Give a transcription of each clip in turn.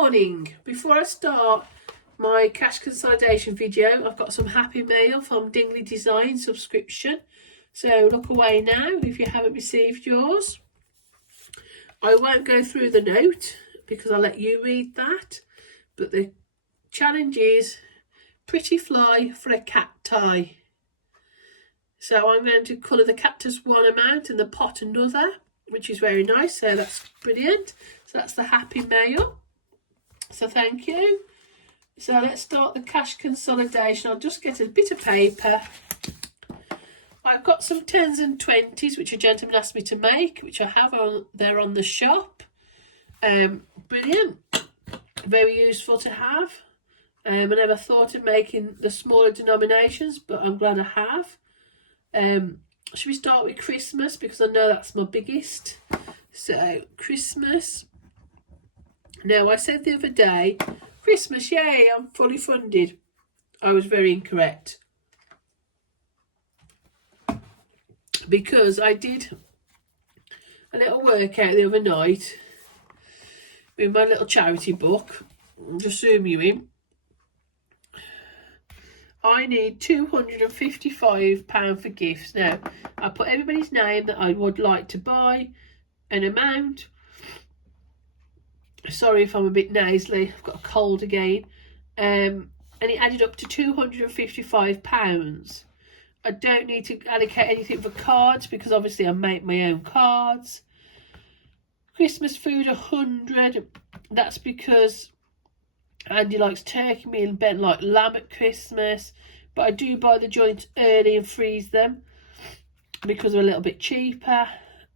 Morning. Before I start my cash consolidation video, I've got some happy mail from Dingley Design subscription. So look away now if you haven't received yours. I won't go through the note because I'll let you read that. But the challenge is pretty fly for a cat tie. So I'm going to colour the cactus one amount and the pot another, which is very nice. So that's brilliant. So that's the happy mail. So thank you. So let's start the cash consolidation. I'll just get a bit of paper. I've got some 10s and 20s, which a gentleman asked me to make, which I have on there on the shop. Brilliant. Very useful to have. I never thought of making the smaller denominations, but I'm glad I have. Should we start with Christmas, because I know that's my biggest. So Christmas. Now I said the other day, Christmas, yay, I'm fully funded. I was very incorrect. Because I did a little workout the other night with my little charity book. I'll just zoom you in. I need £255 for gifts. Now, I put everybody's name that I would like to buy, an amount. Sorry if I'm a bit nasally, I've got a cold again. And it added up to £255. I don't need to allocate anything for cards because obviously I make my own cards. Christmas food, 100. That's because Andy likes turkey meal and Ben like lamb at Christmas. But I do buy the joints early and freeze them because they're a little bit cheaper.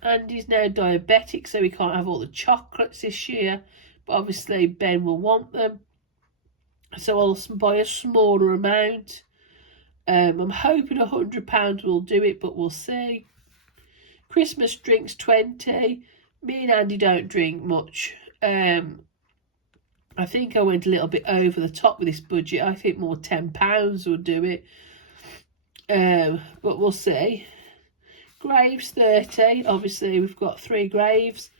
Andy's now diabetic, so he can't have all the chocolates this year. But obviously Ben will want them. So I'll buy a smaller amount. I'm hoping £100 will do it, but we'll see. Christmas drinks, 20. Me and Andy don't drink much. I think I went a little bit over the top with this budget. I think more £10 will do it. But we'll see. Graves, 30. Obviously, we've got 3 graves.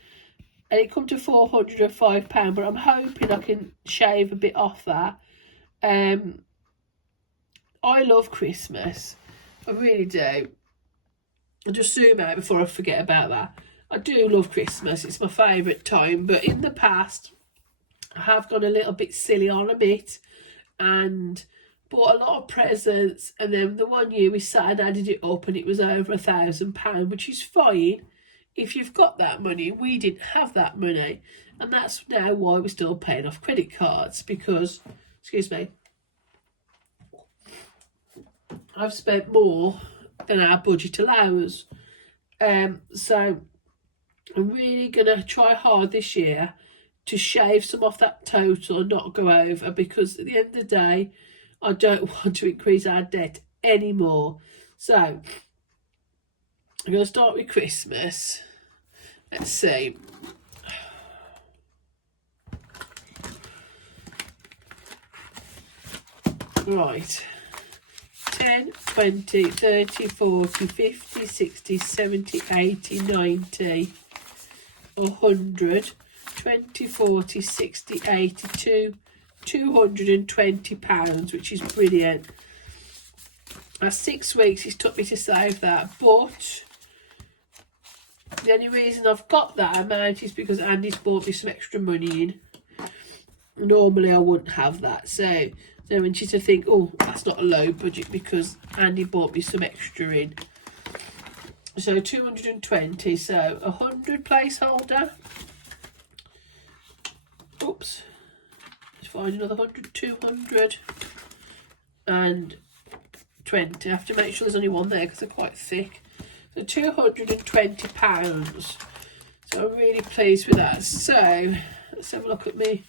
And it come to £405. But I'm hoping I can shave a bit off that. I love Christmas. I really do. I'll just zoom out before I forget about that. I do love Christmas. It's my favourite time. But in the past, I have gone a little bit silly on a bit and bought a lot of presents. And then the one year we sat and added it up and it was over £1,000, which is fine if you've got that money. We didn't have that money. And that's now why we're still paying off credit cards because, excuse me, I've spent more than our budget allows. So I'm really going to try hard this year to shave some off that total and not go over, because at the end of the day, I don't want to increase our debt anymore. So I'm going to start with Christmas. Let's see. Right. 10, 20, 30, 40, 50, 60, 70, 80, 90, 100, 20, 40, 60, 82, £220, which is brilliant. That's 6 weeks it's took me to save that, but the only reason I've got that amount is because Andy's bought me some extra money in. Normally I wouldn't have that, so when she to think, oh, that's not a low budget because Andy bought me some extra in. So 220, so 100 placeholder. Oops. Let's find another 100, 200 and 20. I have to make sure there's only one there because they're quite thick. So £220. So I'm really pleased with that. So let's have a look at me.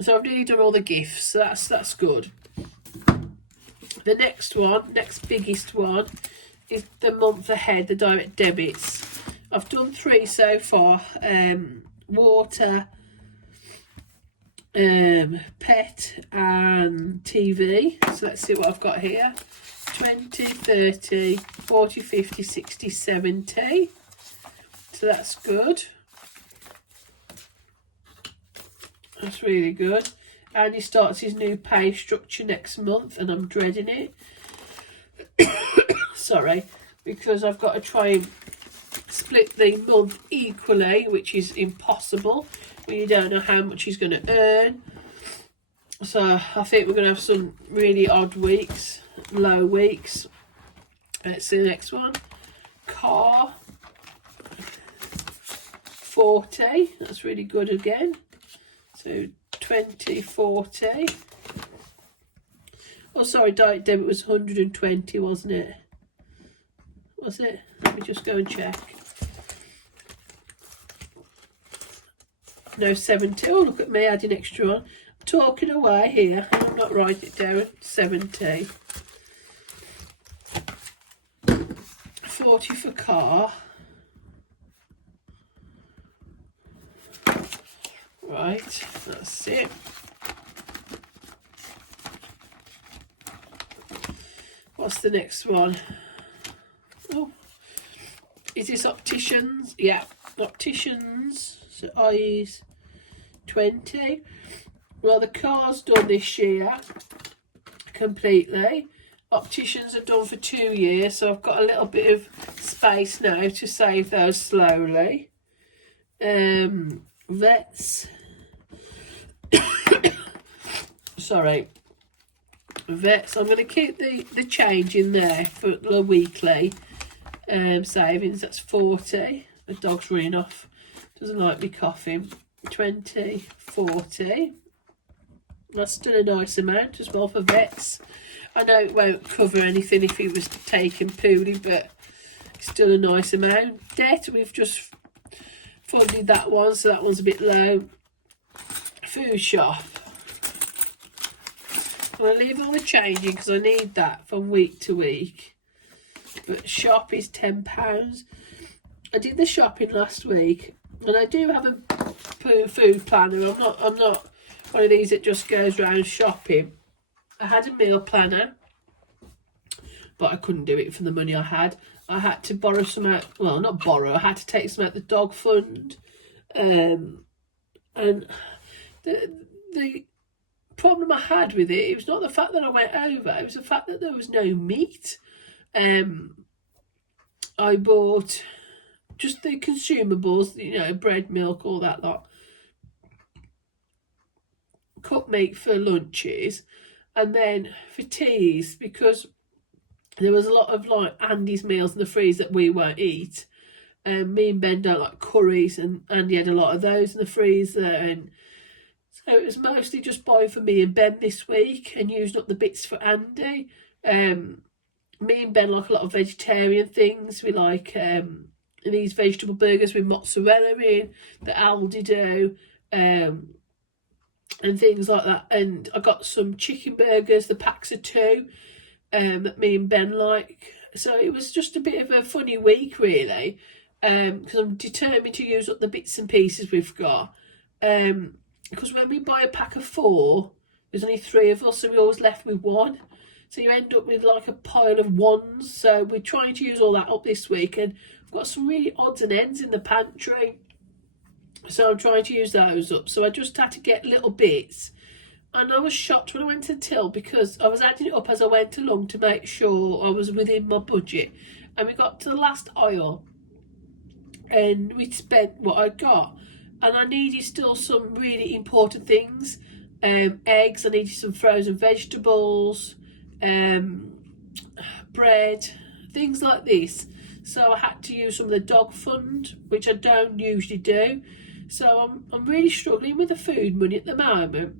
So I've nearly done all the gifts, so that's good. The next one, next biggest one, is the month ahead, the direct debits. I've done 3 so far. Water, pet and TV. So let's see what I've got here. 20, 30, 40, 50, 60, 70. So that's good. That's really good. And he starts his new pay structure next month, and I'm dreading it. Sorry, because I've got to try and split the month equally, which is impossible when you don't know how much he's going to earn. So I think we're going to have some really odd weeks, low weeks. Let's see the next one. Car, 40. That's really good again. So 20, 40. Oh, sorry, direct debit was 120, wasn't it? Was it? Let me just go and check. No, 70. Oh, look at me adding extra on. I'm talking away here. I'm not writing it down. 70. 40 for car. Right, that's it. What's the next one? Oh, is this opticians? Yeah, opticians. So eyes, 20. Well, the car's done this year completely. Opticians are done for 2 years, so I've got a little bit of space now to save those slowly. Vets. Sorry. Vets. I'm going to keep the change in there for the weekly savings. That's 40. The dog's running off. Doesn't like me coughing. 20, 40. That's still a nice amount as well for vets. I know it won't cover anything if he was taking poorly, but it's still a nice amount. Debt, we've just funded that one, so that one's a bit low. Food shop. I'm going to leave all the changing because I need that from week to week. But shop is £10. I did the shopping last week, and I do have a food planner. I'm not one of these that just goes around shopping. I had a meal planner, but I couldn't do it for the money I had. I had to borrow some out. Well, not borrow. I had to take some out the dog fund, and the problem I had with it was not the fact that I went over. It was the fact that there was no meat. I bought just the consumables, you know, bread, milk, all that lot. Cooked meat for lunches, and then for teas, because there was a lot of like Andy's meals in the freezer that we won't eat. Me and Ben don't like curries, and Andy had a lot of those in the freezer, and so it was mostly just buying for me and Ben this week and using up the bits for Andy. Me and Ben like a lot of vegetarian things. We like these vegetable burgers with mozzarella in that Aldi do, and things like that. And I got some chicken burgers, the packs of 2, that me and Ben like. So it was just a bit of a funny week, really, because I'm determined to use up the bits and pieces we've got. Because when we buy a pack of 4, there's only 3 of us, so we're always left with 1. So you end up with like a pile of 1s. So we're trying to use all that up this week, and I've got some really odds and ends in the pantry. So I'm trying to use those up. So I just had to get little bits. And I was shocked when I went to the till, because I was adding it up as I went along to make sure I was within my budget. And we got to the last aisle, and we spent what I got. And I needed still some really important things. Eggs, I needed some frozen vegetables, bread, things like this. So I had to use some of the dog fund, which I don't usually do. So I'm really struggling with the food money at the moment,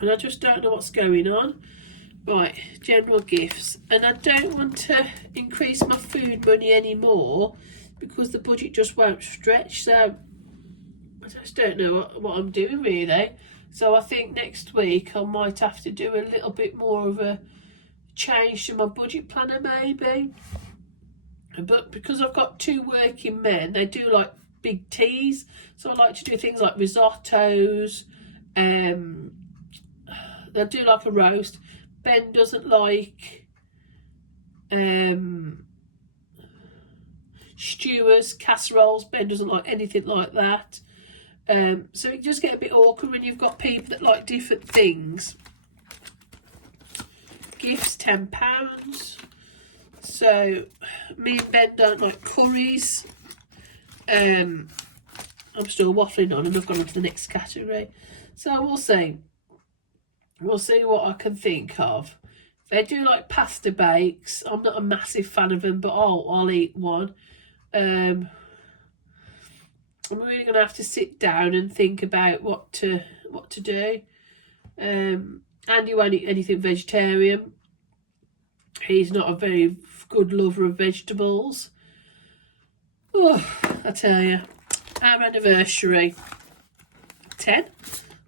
and I just don't know what's going on. Right, general gifts. And I don't want to increase my food money anymore because the budget just won't stretch. So I just don't know what I'm doing, really. So I think next week I might have to do a little bit more of a change to my budget planner, maybe. But because I've got 2 working men, they do like big teas. So I like to do things like risottos. They'll do like a roast. Ben doesn't like skewers, casseroles. Ben doesn't like anything like that. So it does get a bit awkward when you've got people that like different things. Gifts, £10. So me and Ben don't like curries. I'm still waffling on and I've gone on to the next category. So we'll see. We'll see what I can think of. They do like pasta bakes. I'm not a massive fan of them, but I'll eat one. I'm really gonna have to sit down and think about what to do. Andy won't eat anything vegetarian. He's not a very good lover of vegetables. Oh, I tell you, our anniversary, 10.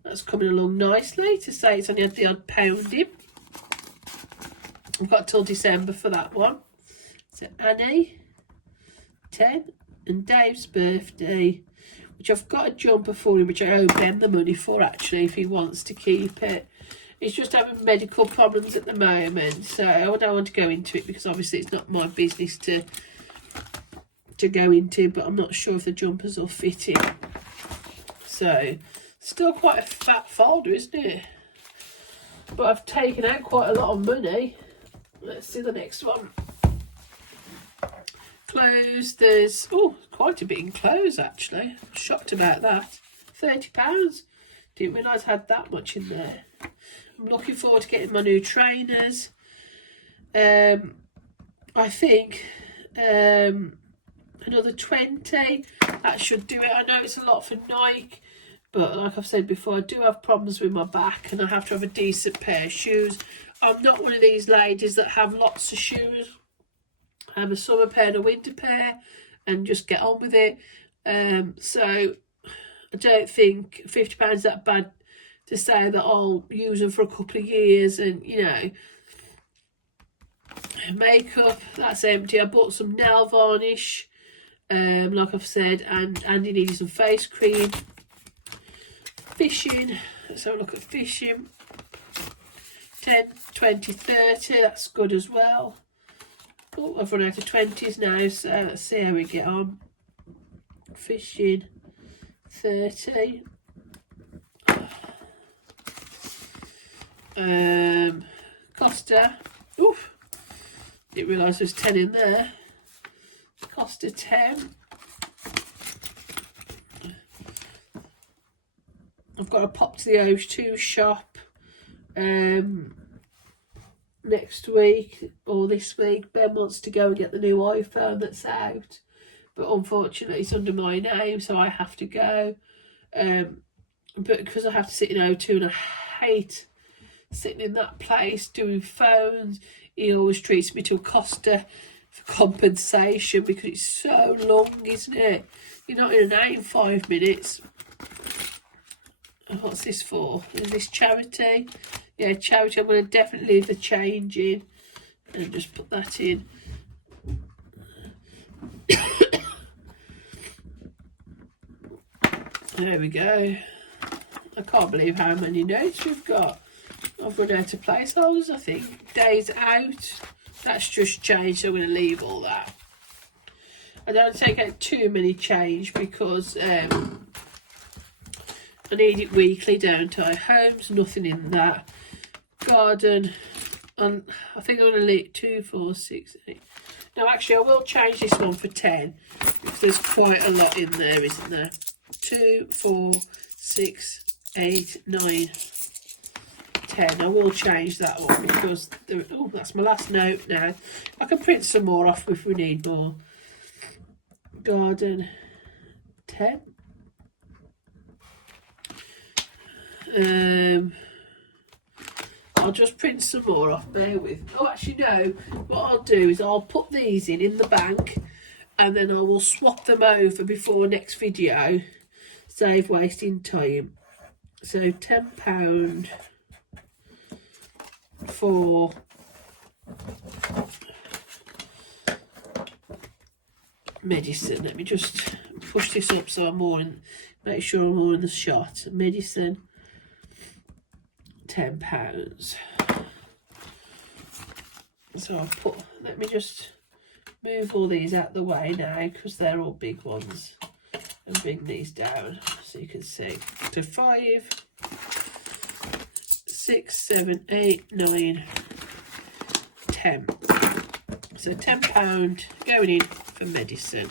That's coming along nicely. To say it's only had the odd pounding. We've got till December for that one. So Annie, 10, and Dave's birthday, which I've got a jumper for him, which I owe Ben the money for actually, if he wants to keep it. He's just having medical problems at the moment, so I don't want to go into it because obviously it's not my business to go into, but I'm not sure if the jumpers will fit him. So, still quite a fat folder, isn't it? But I've taken out quite a lot of money. Let's see the next one. Clothes, there's quite a bit in clothes actually. I'm shocked about that. £30. Didn't realise I had that much in there. I'm looking forward to getting my new trainers. I think another 20. That should do it. I know it's a lot for Nike, but like I've said before, I do have problems with my back and I have to have a decent pair of shoes. I'm not one of these ladies that have lots of shoes. I have a summer pair and a winter pair and just get on with it. So I don't think £50 is that bad to say that I'll use them for a couple of years. And you know, makeup, that's empty. I bought some nail varnish, like I've said, and Andy needed some face cream. Fishing, let's have a look at fishing. 10, 20, 30, that's good as well. Oh, I've run out of 20s now, so let's see how we get on. Fishing, 30. Costa, oof, didn't realise there was 10 in there. Costa 10. I've got to pop to the O2 shop next week or this week. Ben wants to go and get the new iPhone that's out, but unfortunately it's under my name, so I have to go. But because I have to sit in O2 and I hate sitting in that place doing phones, he always treats me to a Costa for compensation because it's so long, isn't it? You're not in and out in 5 minutes. What's this for? Is this charity? Yeah, charity. I'm going to definitely leave the change in and just put that in. There we go. I can't believe how many notes we've got. I've run out of placeholders, I think. Days out. That's just changed, so I'm going to leave all that. I don't take out too many change because I need it weekly, don't I? Homes, nothing in that. Garden, I think I'm going to leave 2, 4, 6, 8. No, actually, I will change this one for 10 because there's quite a lot in there, isn't there? 2, 4, 6, 8, 9, 10. I will change that one because that's my last note now. I can print some more off if we need more. Garden, 10. I'll just print some more off, bear with. Oh, actually no, what I'll do is I'll put these in the bank and then I will swap them over before next video, save wasting time. So £10 for medicine. Let me just push this up so I'm more in, make sure I'm more in the shot. Medicine, £10. So I'll put, let me just move all these out the way now because they're all big ones. and bring these down so you can see. To 5, 6, 7, 8, 9, 10. So £10 going in for medicine.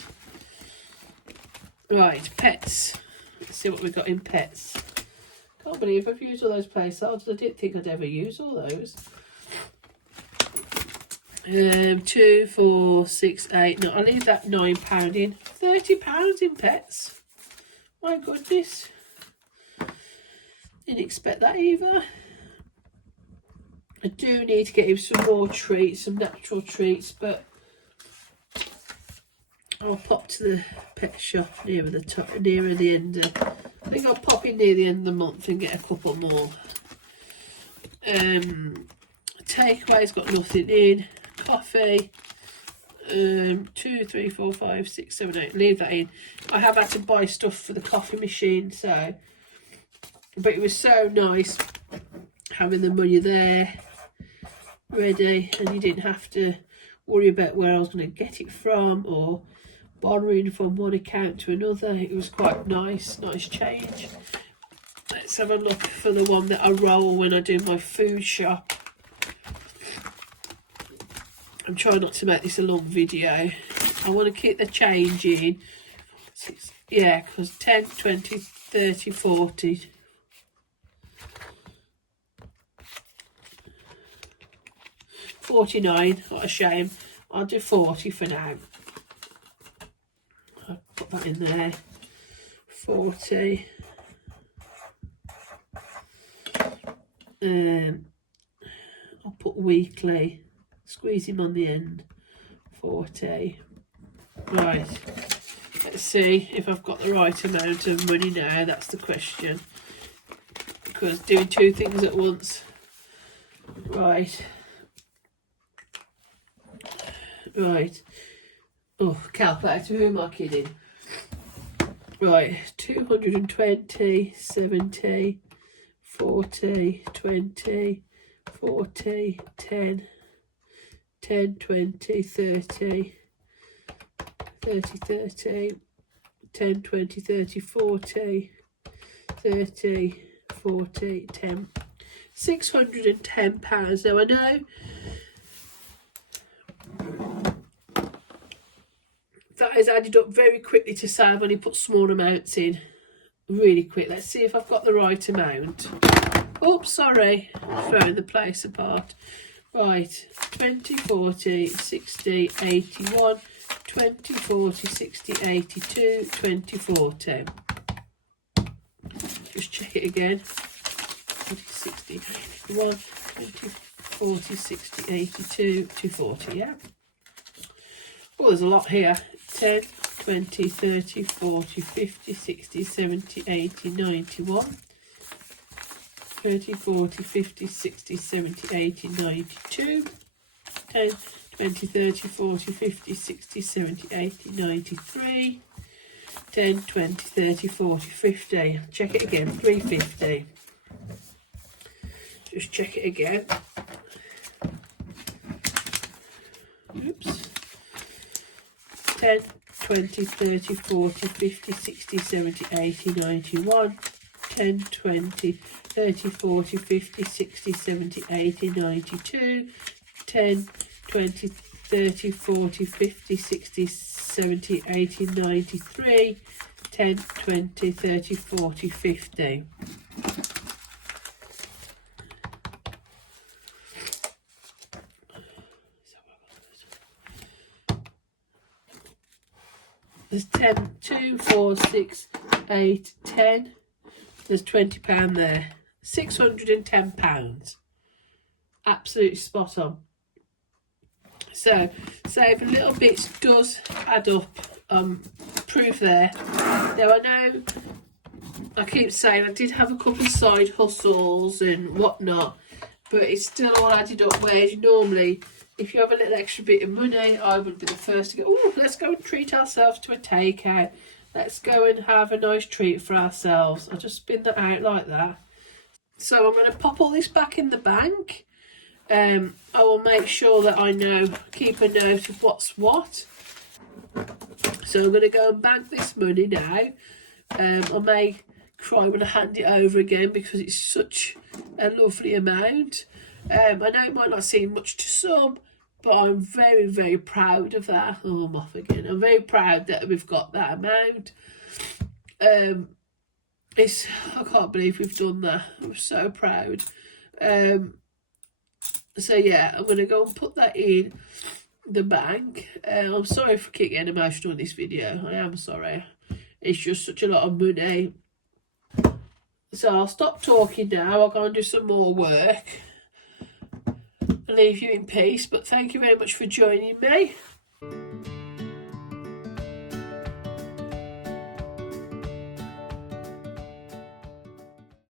Right, pets. Let's see what we've got in pets. Can't believe I've used all those placeholders. I didn't think I'd ever use all those. 2, 4, 6, 8. No, I'll leave that £9 in. £30 in pets. My goodness. Didn't expect that either. I do need to get him some more treats, some natural treats, but I'll pop to the pet shop nearer the end. I think I'll pop in near the end of the month and get a couple more. Takeaway's got nothing in. Coffee. 2, 3, 4, 5, 6, 7, 8. Leave that in. I have had to buy stuff for the coffee machine, so. But it was so nice having the money there, ready, and you didn't have to worry about where I was going to get it from or borrowing from one account to another. It was quite nice change. Let's have a look for the one that I roll when I do my food shop. I'm trying not to make this a long video. I want to keep the change in. Yeah, because 10, 20, 30, 40. 49, what a shame. I'll do 40 for now. I'll put that in there. 40. I'll put weekly. Squeeze him on the end. 40. Right. Let's see if I've got the right amount of money now. That's the question. Because doing two things at once. Right. Right. Oh, calculator, who am I kidding? Right, 220, 70, 40, 20, 40, 10, 10, 20, 30, 30, 30, 10, 20, 30, 40, 30, 40, 10. £610. Now I know that is added up very quickly to say I've only put small amounts in. Really quick. Let's see if I've got the right amount. Oops, sorry. Throwing the place apart. Right. 20, 40, 60, 81, 20, 40, 60, 82, 20, 40. Just check it again. 40, 60, 81, 20, 40, 60, 82, 240, yeah? Oh, there's a lot here. 10, 20, 30, 40, 50, 60, 70, 80, 91. 30, 40, 50, 60, 70, 80, 92. 10, 20, 30, 40, 50, 60, 70, 80, 93. 10, 20, 30, 40, 50. Check it again. 350. Just check it again. Oops. 10, 20, 30, 40, 50, 60, 70, 80, 91. 10, 20, 30, 40, 50, 60, 70, 80, 92. 10, 20, 30, 40, 50, 60, 70, 80, 93. 10, 20, 30, 40, 50. There's 10, 2, 4, 6, 8, 10. There's £20 there. £610. Absolutely spot on. So, saving little bits does add up. Proof there. Now, I know I keep saying I did have a couple of side hustles and whatnot, but it's still all added up, whereas normally, if you have a little extra bit of money, I would be the first to go, oh, let's go and treat ourselves to a takeout. Let's go and have a nice treat for ourselves. I'll just spin that out like that. So I'm going to pop all this back in the bank. I will make sure that I keep a note of what's what. So I'm going to go and bank this money now. I may cry when I hand it over again because it's such a lovely amount. I know it might not seem much to some, but I'm very, very proud of that. Oh, I'm off again. I'm very proud that we've got that amount. I can't believe we've done that. I'm so proud. So yeah, I'm going to go and put that in the bank. I'm sorry for getting emotional in this video. I am sorry. It's just such a lot of money. So I'll stop talking now. I'll go and do some more work. I'll leave you in peace. But thank you very much for joining me.